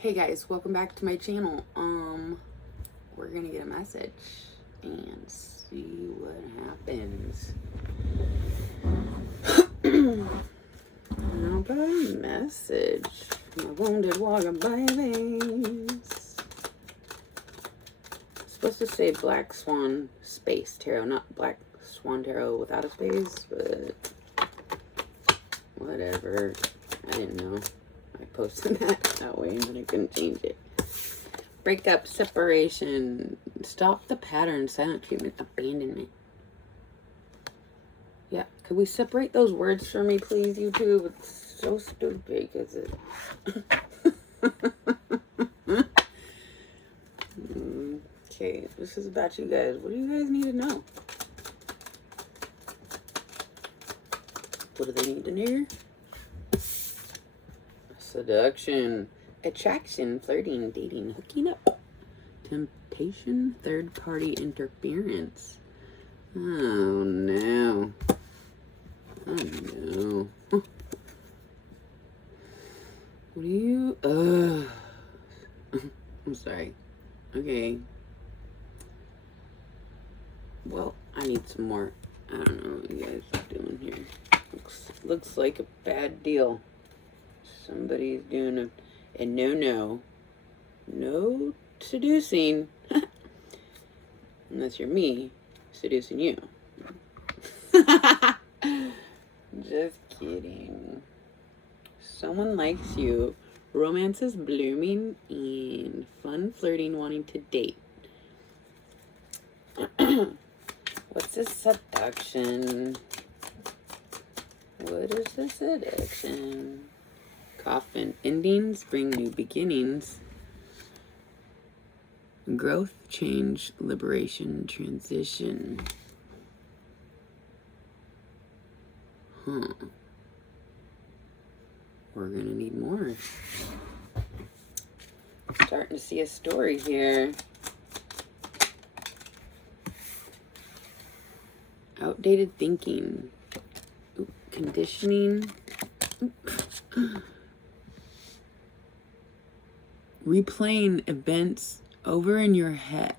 Hey guys, welcome back to my channel. We're gonna get a message and see what happens. How about a message? My wounded water babies. It's supposed to say Black Swan Space Tarot, not Black Swan Tarot without a space, but whatever. I didn't know. I posted that way, but I couldn't change it. Breakup, separation, stop the pattern, silent treatment, abandonment. Yeah, could we separate those words for me, please, YouTube? It's so stupid because it... Okay, this is about you guys. What do you guys need to know? What do they need to hear? Seduction, attraction, flirting, dating, hooking up, temptation, third-party interference. Oh no. Oh no. What do you... I'm sorry. Okay. Well, I need some more. I don't know what you guys are doing here. Looks like a bad deal. Somebody's doing a no seducing. Unless you're me seducing you. Just kidding. Someone likes you. Romance is blooming and fun flirting, wanting to date. What's this seduction? What is this seduction? Coffin. Endings bring new beginnings. Growth, change, liberation, transition. Huh. We're gonna need more. Starting to see a story here. Outdated thinking. Ooh, conditioning. Replaying events over in your head.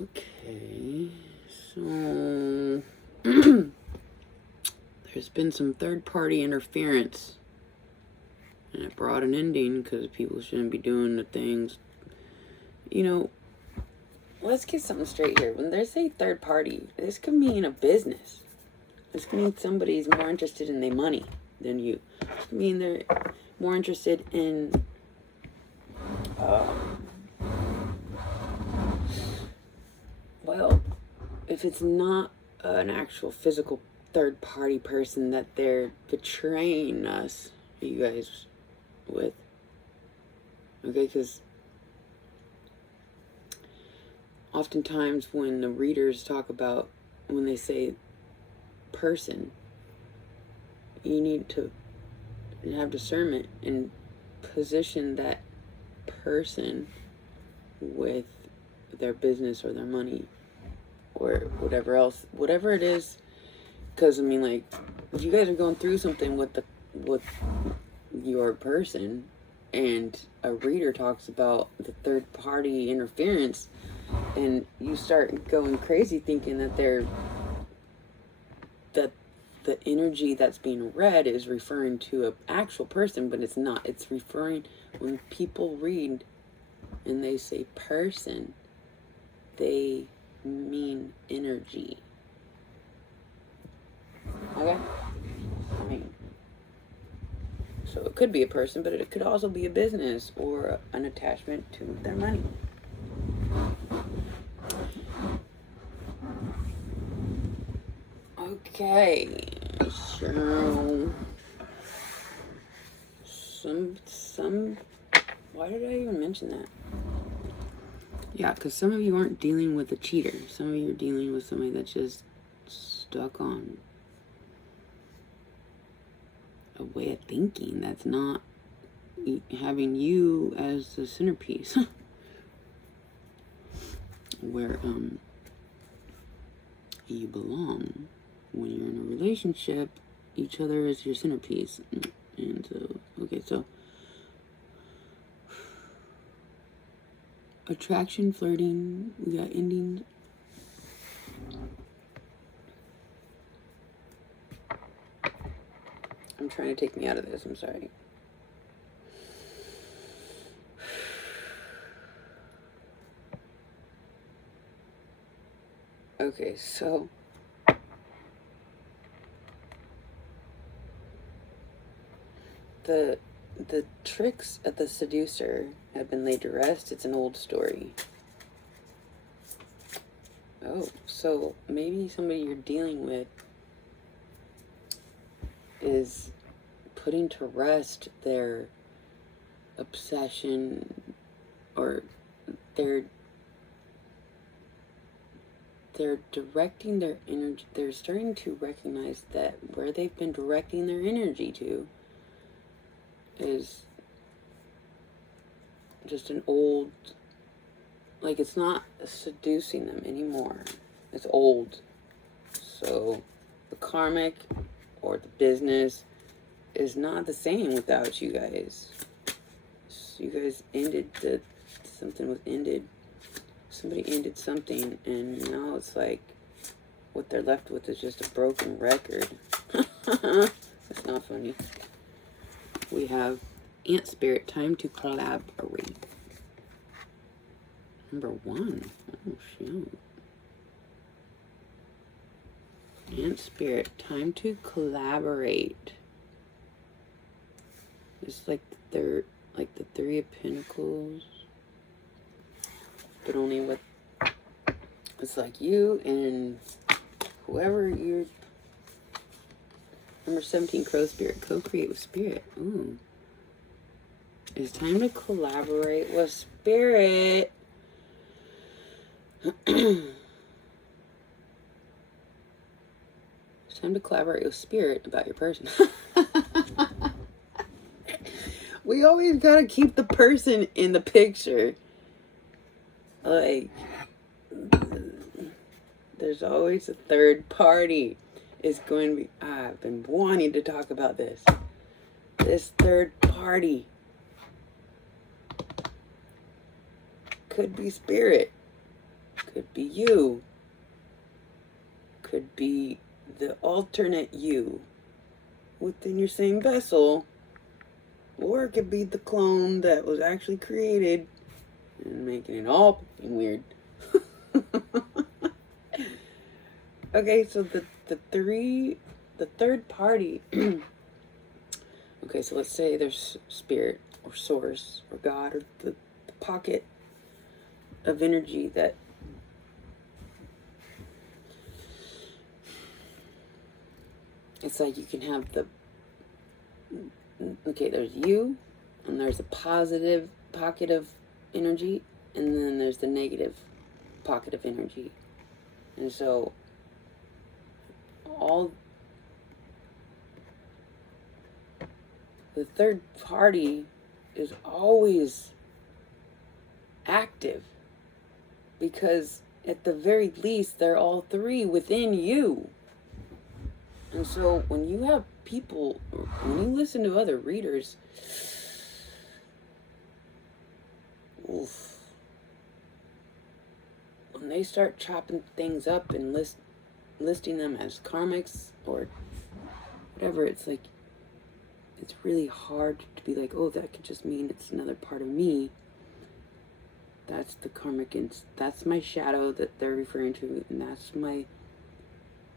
Okay, so there's been some third-party interference, and it brought an ending because people shouldn't be doing the things. You know, let's get something straight here. When they say third party, this could mean a business. This could mean somebody's more interested in their money than you. This could mean they're more interested in well, if it's not an actual physical third party person that they're betraying us, you guys, with, okay, because oftentimes when the readers talk about, when they say person, you need to have discernment and position that person with their business or their money or whatever else, whatever it is. Because I mean, like, if you guys are going through something with your person, and a reader talks about the third party interference, and you start going crazy thinking that the energy that's being read is referring to an actual person, but it's not. It's referring, when people read and they say person, they mean energy. Okay? I mean, so it could be a person, but it could also be a business or an attachment to their money. Okay, so why did I even mention that? Yeah, because some of you aren't dealing with a cheater. Some of you are dealing with somebody that's just stuck on a way of thinking that's not having you as the centerpiece. Where you belong. When you're in a relationship, each other is your centerpiece. And so, okay, so attraction, flirting. We got endings. I'm trying to take me out of this. I'm sorry. Okay, so the tricks of the seducer have been laid to rest. It's an old story. Oh, so maybe somebody you're dealing with is putting to rest their obsession, or they're directing their energy. They're starting to recognize that where they've been directing their energy to is just an old, like, it's not seducing them anymore. It's old. So the karmic or the business is not the same without you guys. So you guys ended something was ended. Somebody ended something, and now it's like what they're left with is just a broken record. That's not funny. We have Ant Spirit, time to collaborate. Number 1. Oh, shoot. Ant Spirit, time to collaborate. It's like the Three of Pentacles, but only with, it's like you and whoever you're. Number 17, Crow Spirit, co-create with Spirit. Ooh. It's time to collaborate with Spirit. It's time to collaborate with Spirit about your person. We always gotta keep the person in the picture. Like, there's always a third party. It's going to be, I've been wanting to talk about this. This third party could be Spirit, could be you, could be the alternate you within your same vessel, or it could be the clone that was actually created and making it all weird. Okay, so the third party. Okay, so let's say there's Spirit or Source or God or the pocket of energy that it's like you can have there's you, and there's a positive pocket of energy, and then there's the negative pocket of energy. And so all the third party is always active, because at the very least they're all three within you. And so when you have people, when you listen to other readers, oof, when they start chopping things up and listing them as karmics or whatever, it's like, it's really hard to be like, oh, that could just mean it's another part of me. That's the karmic, and that's my shadow that they're referring to, and that's my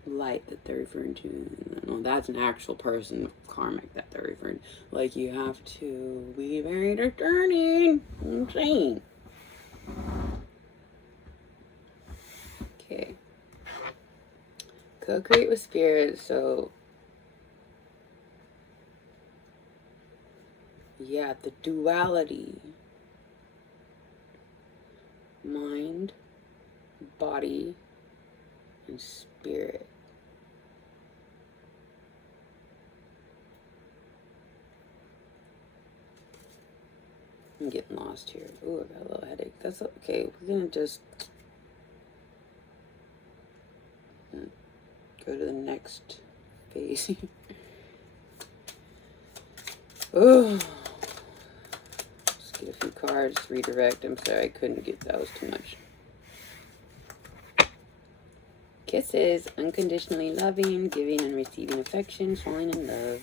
light that they're referring to. No, that's an actual person karmic that they're referring to. Like, you have to be very discerning. I'm saying. Okay. Co-create with Spirit. So yeah, the duality. Mind, body, and spirit. I'm getting lost here. Ooh, I got a little headache. That's okay. We're gonna just go to the next phase. Oh, let's get a few cards, redirect. I'm sorry, I couldn't get, that was too much. Kisses, unconditionally loving, giving and receiving affection, falling in love.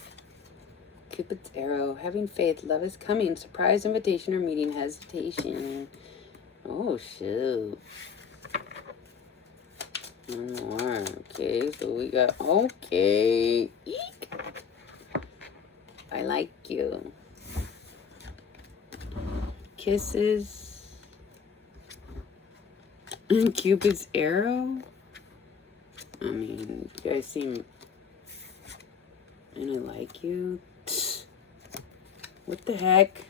Cupid's arrow, having faith, love is coming, surprise, invitation, or meeting, hesitation. Oh, shoot. One more. Okay, so we got, okay. Eek. I like you. Kisses. And Cupid's arrow. I mean, you guys seem, and I like you. What the heck?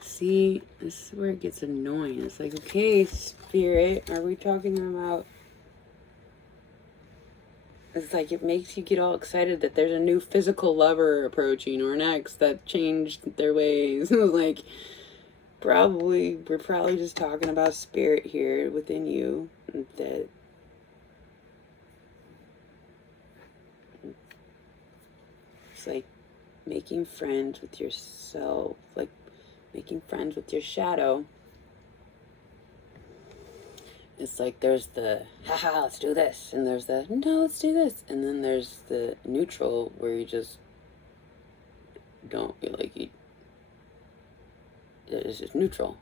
See, this is where it gets annoying. It's like, okay, spirit, are we talking about... It's like it makes you get all excited that there's a new physical lover approaching or an ex that changed their ways. Like, we're probably just talking about spirit here within you. That it's like making friends with yourself, like making friends with your shadow. It's like there's the, haha, let's do this. And there's the, no, let's do this. And then there's the neutral where you just don't, it's just neutral.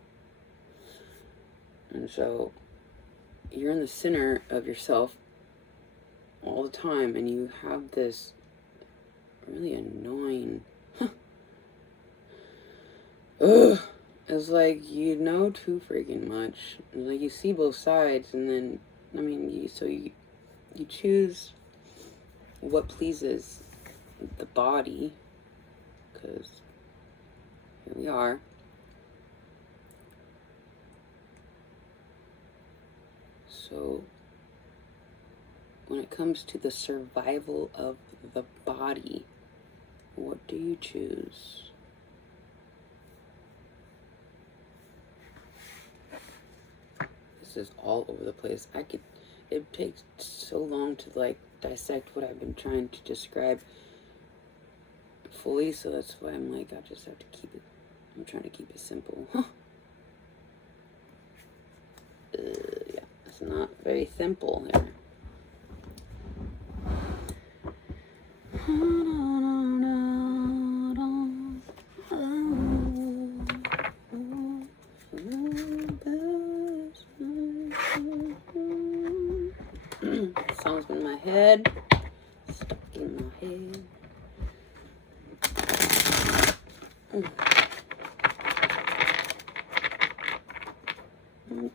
And so you're in the center of yourself all the time, and you have this really annoying, it's like you know too freaking much. It's like you see both sides, and then, I mean, you choose what pleases the body, because here we are. So when it comes to the survival of the body, what do you choose? This is all over the place. It takes so long to like dissect what I've been trying to describe fully, so that's why I'm like, I just have to keep it, I'm trying to keep it simple. Yeah, it's not very simple here. Song's in my head, stuck in my head.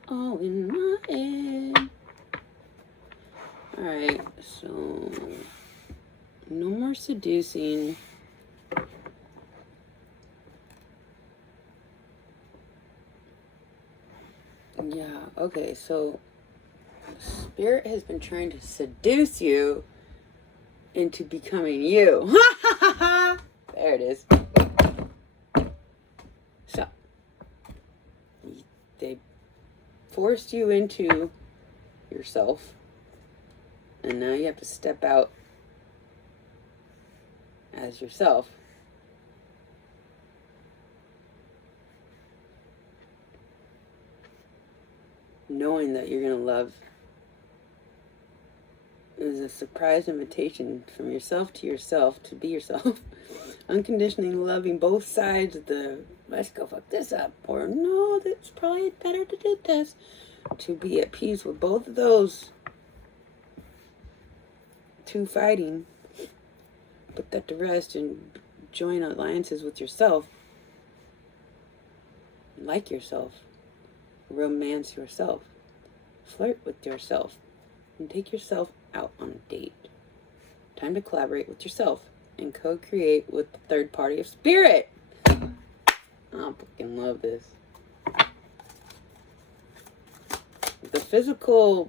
All in my head. Alright, so no more seducing. Yeah, okay, so Spirit has been trying to seduce you into becoming you. There it is. So, they forced you into yourself, and now you have to step out as yourself. Knowing that you're going to love is a surprise invitation from yourself to be yourself. Unconditionally loving both sides of the, let's go fuck this up, or no, that's probably better to do this. To be at peace with both of those two fighting. Put that to rest and join alliances with yourself. Like yourself. Romance yourself. Flirt with yourself. And take yourself out on a date. Time to collaborate with yourself and co-create with the third party of spirit. I fucking love this. The physical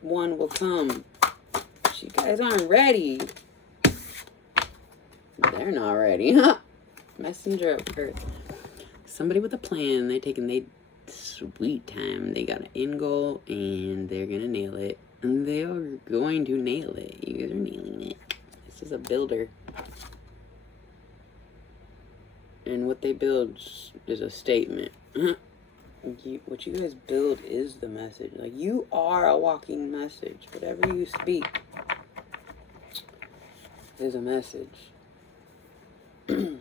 one will come. But you guys aren't ready. They're not ready. Messenger of Earth. Somebody with a plan. They sweet time. They got an end goal and they're gonna nail it. And they are going to nail it. You guys are nailing it. This is a builder. And what they build is a statement. What you guys build is the message. Like, you are a walking message. Whatever you speak is a message. That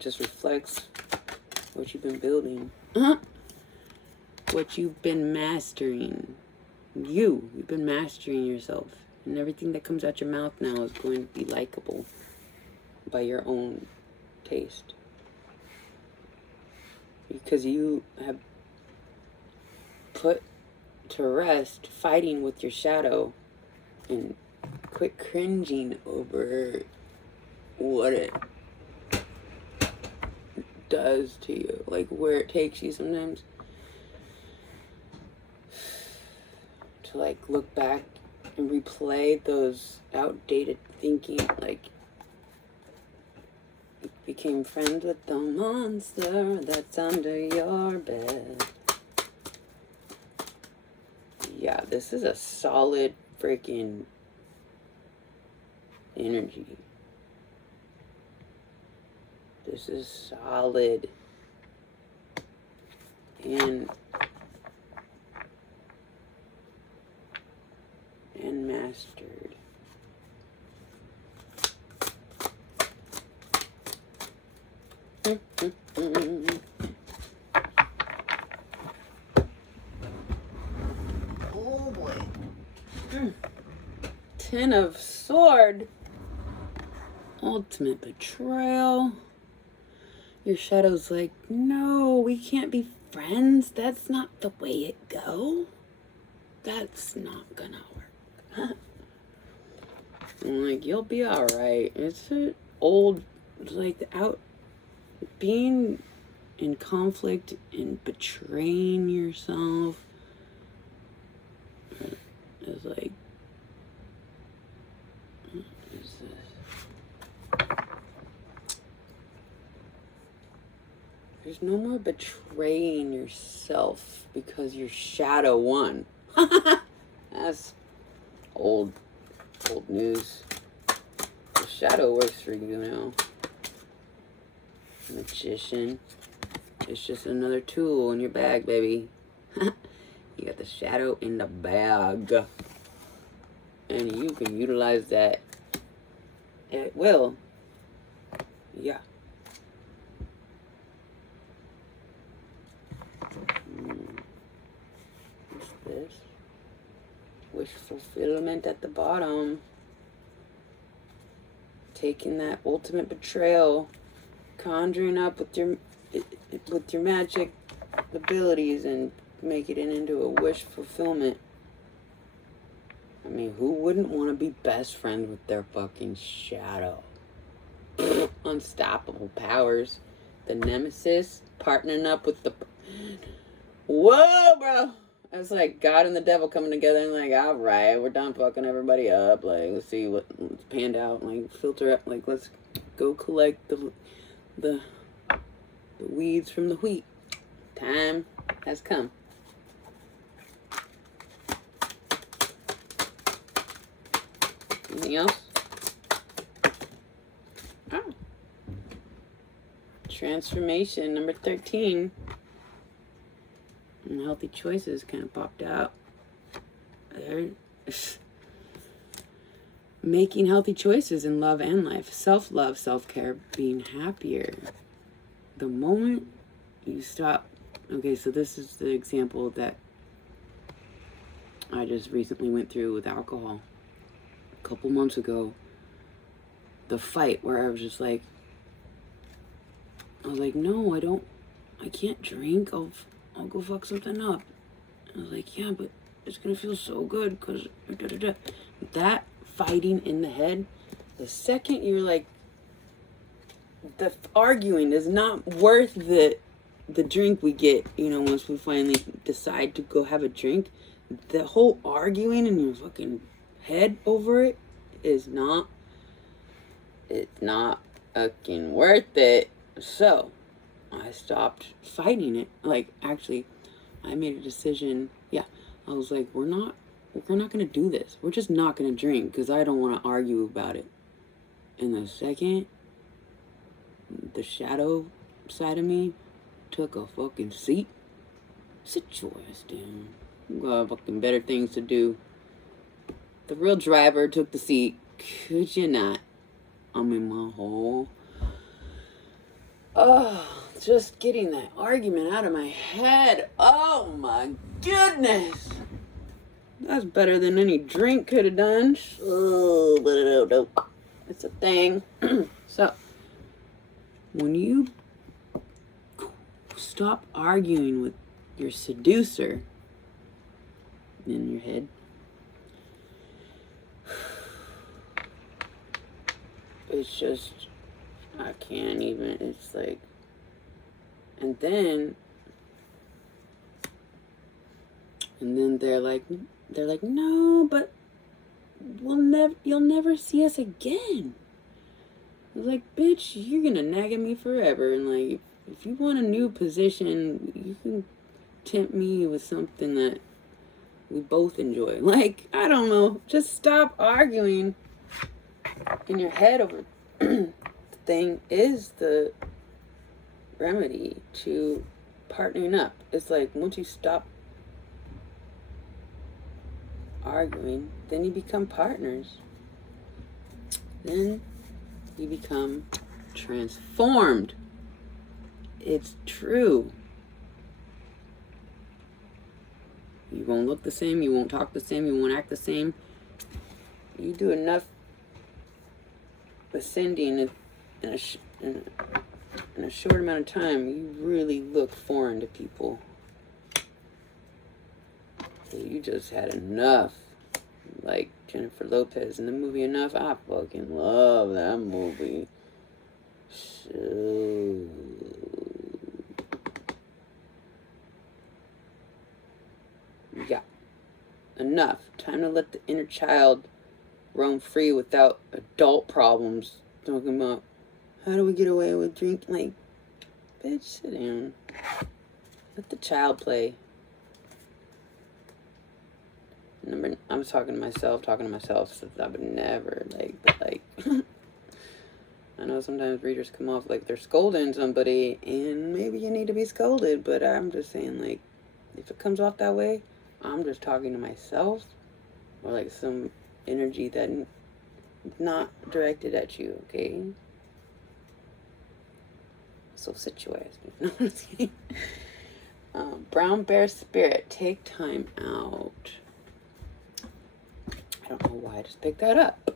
just reflects what you've been building. What you've been mastering. You've been mastering yourself. And everything that comes out your mouth now is going to be likable by your own taste. Because you have put to rest fighting with your shadow and quit cringing over what it does to you, like where it takes you sometimes. To like look back and replay those outdated thinking, like you became friends with the monster that's under your bed. Yeah, this is a solid freaking energy. This is solid and mastered. Oh boy. Ten of Sword. Ultimate betrayal. Your shadow's like, no, we can't be friends. That's not the way it go. That's not gonna work. I'm like, you'll be alright. It's an old, like, out, being in conflict and betraying yourself is like, what is this? There's no more betraying yourself because your shadow won. That's old news. The shadow works for you now. Magician. It's just another tool in your bag, baby. You got the shadow in the bag. And you can utilize that at will. Yeah. What's this? Wish fulfillment at the bottom. Taking that ultimate betrayal, conjuring up with your magic abilities and making it into a wish fulfillment. I mean, who wouldn't want to be best friends with their fucking shadow? Unstoppable powers. The nemesis partnering up with the... Whoa, bro! That's like God and the devil coming together and like, alright, we're done fucking everybody up. Like, let's see what's panned out. Like, filter up. Like, let's go collect the weeds from the wheat. Time has come. Anything else? Oh. Transformation, number 13. And healthy choices kind of popped out. There. Making healthy choices in love and life. Self-love, self-care, being happier. The moment you stop... Okay, so this is the example that I just recently went through with alcohol. A couple months ago, the fight where I was just like, no, I can't drink. I'll go fuck something up. I was like, yeah, but it's gonna feel so good because that fighting in the head, the second you're like, the arguing is not worth the drink we get, once we finally decide to go have a drink. The whole arguing in your fucking head over it is not fucking worth it. So I stopped fighting it. Like, actually, I made a decision. Yeah, I was like, we're not gonna do this. We're just not gonna drink because I don't want to argue about it. And the second the shadow side of me took a fucking seat. Sit your ass down. You got fucking better things to do. The real driver took the seat. Could you not? I'm in my hole. Oh, just getting that argument out of my head. Oh my goodness. That's better than any drink could have done. Oh, but it's a thing. So, when you stop arguing with your seducer in your head, it's just, I can't even, it's like, and then they're like, no, but you'll never see us again. I was like, bitch, you're gonna nag at me forever, and like, if you want a new position, you can tempt me with something that we both enjoy. Like, I don't know, just stop arguing in your head over the thing is the remedy to partnering up. It's like, once you stop arguing, then you become partners. Then you become transformed. It's true. You won't look the same, you won't talk the same, you won't act the same. You do enough ascending in a short amount of time, you really look foreign to people. You just had enough. Like Jennifer Lopez in the movie Enough. I fucking love that movie. So, yeah. Enough. Time to let the inner child roam free without adult problems. Talking about, how do we get away with drink? Like, bitch, sit down. Let the child play. I was talking to myself, so I would never, I know sometimes readers come off like they're scolding somebody, and maybe you need to be scolded, but I'm just saying, like, if it comes off that way, I'm just talking to myself, or like some energy that not directed at you, okay? So sit your ass. No, I'm just kidding. Brown Bear Spirit, take time out. I don't know why I just picked that up.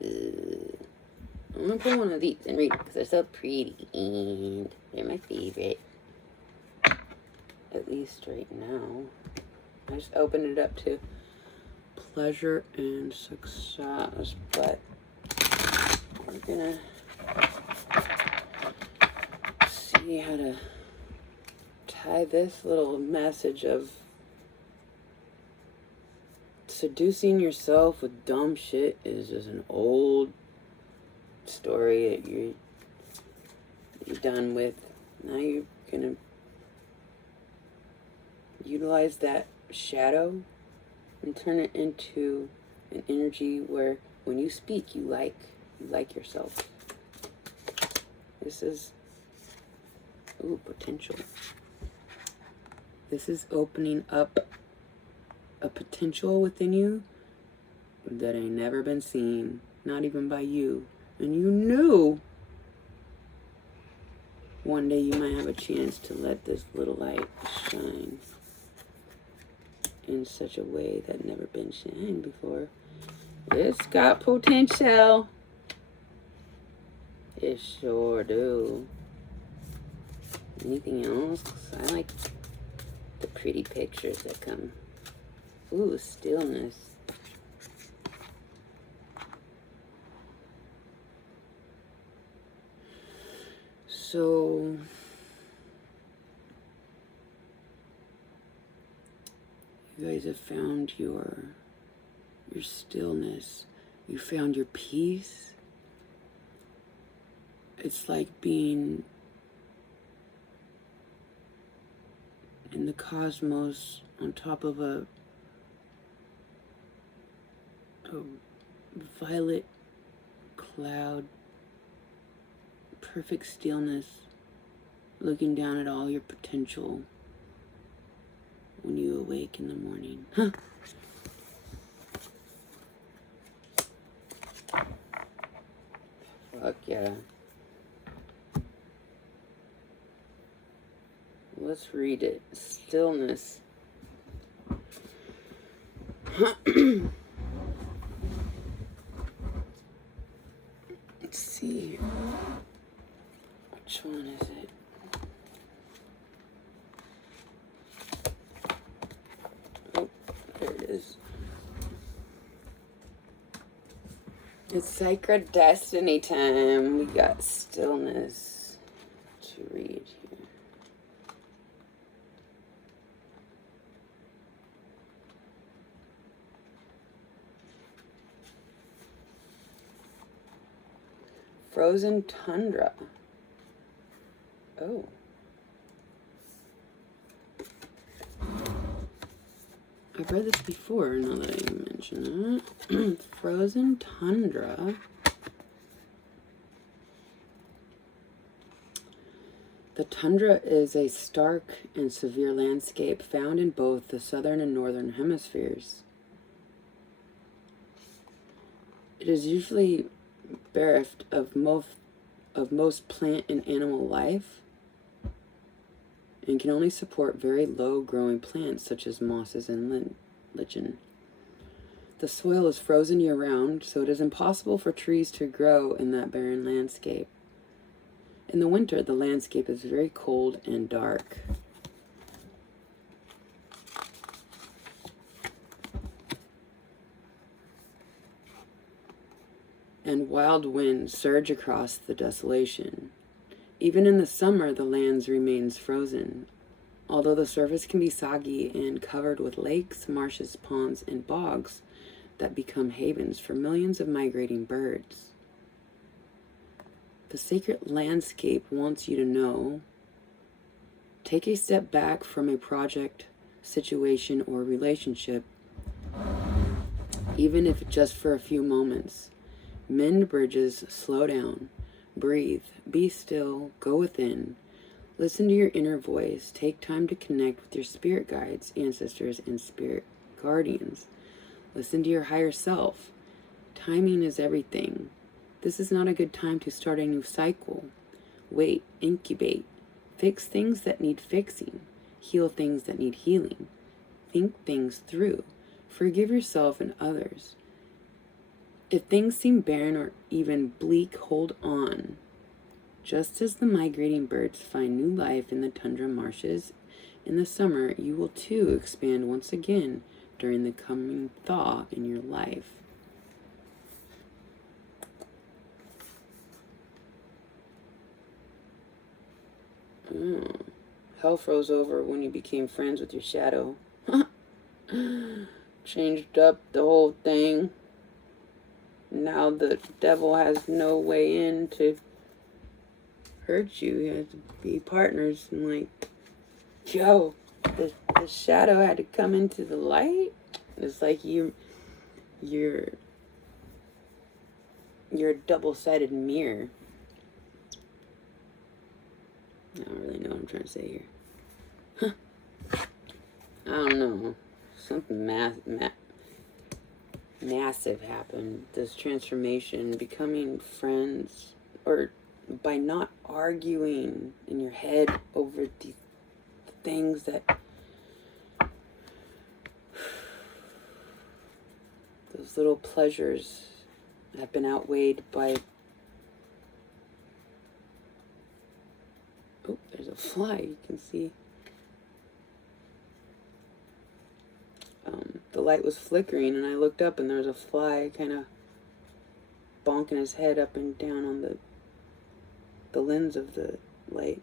I'm gonna pull one of these and read it because they're so pretty and they're my favorite. At least right now. I just opened it up to pleasure and success, but we're gonna see how to tie this little message of seducing yourself with dumb shit is just an old story that you're done with. Now you're gonna utilize that shadow and turn it into an energy where when you speak, you like yourself. This is potential. This is opening up a potential within you that ain't never been seen, not even by you. And you knew one day you might have a chance to let this little light shine in such a way that never been shined before. It's got potential. It sure do. Anything else? I like the pretty pictures that come. Ooh, stillness. So, you guys have found your stillness. You found your peace. It's like being in the cosmos on top of a violet cloud perfect stillness, looking down at all your potential when you awake in the morning. Huh. Fuck yeah. Let's read it. Stillness. Let's see. Which one is it? Oh, there it is. It's Sacred Destiny time. We got stillness to read here. Frozen tundra. Oh. I've read this before, now that I mention it. Frozen tundra. The tundra is a stark and severe landscape found in both the southern and northern hemispheres. It is usually bereft of most plant and animal life, and can only support very low growing plants such as mosses and lichen. The soil is frozen year round, so it is impossible for trees to grow in that barren landscape. In the winter, the landscape is very cold and dark. And wild winds surge across the desolation. Even in the summer, the land remains frozen, although the surface can be soggy and covered with lakes, marshes, ponds, and bogs that become havens for millions of migrating birds. The sacred landscape wants you to know: take a step back from a project, situation, or relationship, even if just for a few moments. Mend bridges, slow down, breathe, be still, go within. Listen to your inner voice. Take time to connect with your spirit guides, ancestors, and spirit guardians. Listen to your higher self. Timing is everything. This is not a good time to start a new cycle. Wait, incubate. Fix things that need fixing. Heal things that need healing. Think things through. Forgive yourself and others. If things seem barren or even bleak, hold on. Just as the migrating birds find new life in the tundra marshes in the summer, you will too expand once again during the coming thaw in your life. Hell froze over when you became friends with your shadow. Changed up the whole thing. Now the devil has no way in to hurt you. He has to be partners. And like, yo, the shadow had to come into the light. It's like you're a double-sided mirror. I don't really know what I'm trying to say here. I don't know. Something massive happened. This transformation, becoming friends, or by not arguing in your head over the things that those little pleasures have been outweighed by. Oh, there's a fly, you can see. The light was flickering, and I looked up, and there was a fly kind of bonking his head up and down on the lens of the light.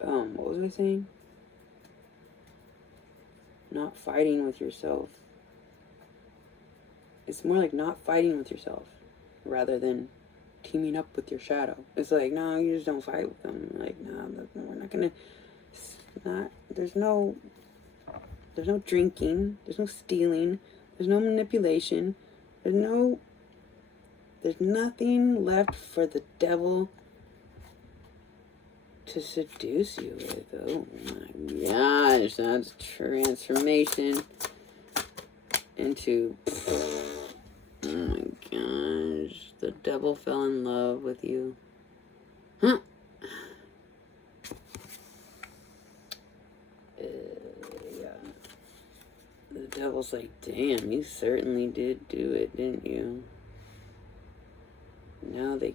What was I saying? Not fighting with yourself. It's more like not fighting with yourself rather than teaming up with your shadow. It's like, no, you just don't fight with them. Like, no, we're not gonna. There's no drinking. There's no stealing. There's no manipulation. There's no There's nothing left for the devil to seduce you with. Oh my gosh, that's transformation into... Oh my gosh, the devil fell in love with you. Huh? Yeah. The devil's like, damn, you certainly did do it, didn't you? Now they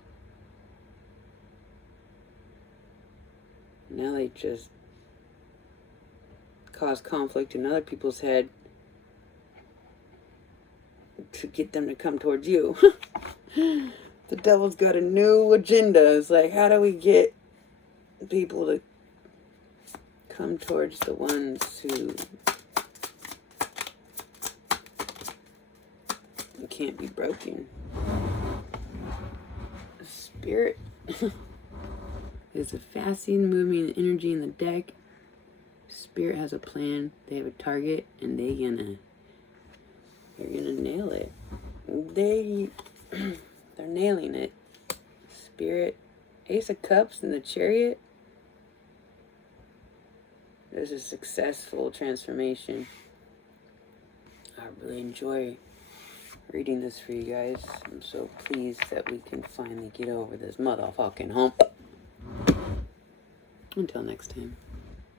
just cause conflict in other people's head to get them to come towards you. The devil's got a new agenda. It's like, how do we get people to come towards the ones who can't be broken? Spirit is a fascinating moving energy in the deck. Spirit has a plan. They have a target, and they're gonna nail it. They're nailing it. Spirit, Ace of Cups and the Chariot. There's a successful transformation. I really enjoy reading this for you guys. I'm so pleased that we can finally get over this motherfucking hump. Until next time.